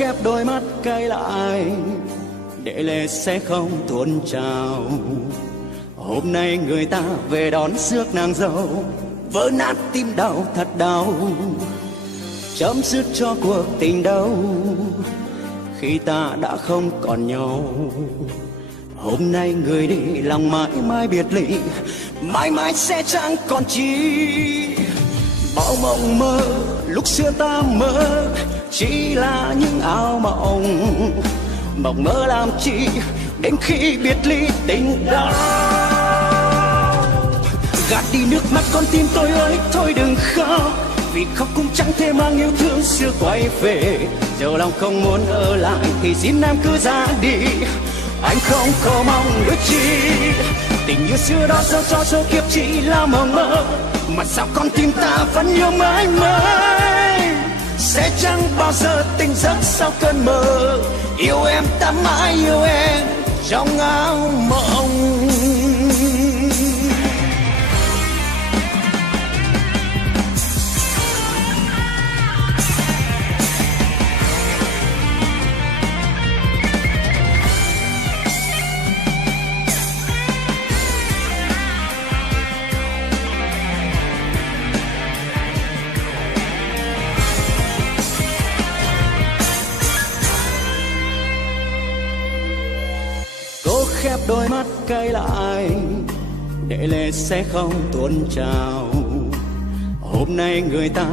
khép đôi mắt cay lại để lệ sẽ không tuôn trào. Hôm nay người ta về đón rước nàng dâu, vỡ nát tim đau thật đau, chấm dứt cho cuộc tình đâu khi ta đã không còn nhau. Hôm nay người đi lòng mãi mãi biệt ly, mãi mãi sẽ chẳng còn chi. Bao mộng mơ lúc xưa ta mơ chỉ là những ảo mộng, mộng mơ làm chi đến khi biệt ly tình đau. Gạt đi nước mắt con tim tôi ơi, thôi đừng khóc, vì khóc cũng chẳng thể mang yêu thương xưa quay về. Giờ lòng không muốn ở lại thì xin em cứ ra đi, anh không có mong đôi chi. Tình như xưa đó sao cho số kiếp chỉ là mộng mơ, mà sao con tim ta vẫn yêu mãi mãi. Sẽ chẳng bao giờ tỉnh giấc sau cơn mơ, yêu em ta mãi yêu em trong áo mộng. Khép đôi mắt cay lại để lệ sẽ không tuôn trào. Hôm nay người ta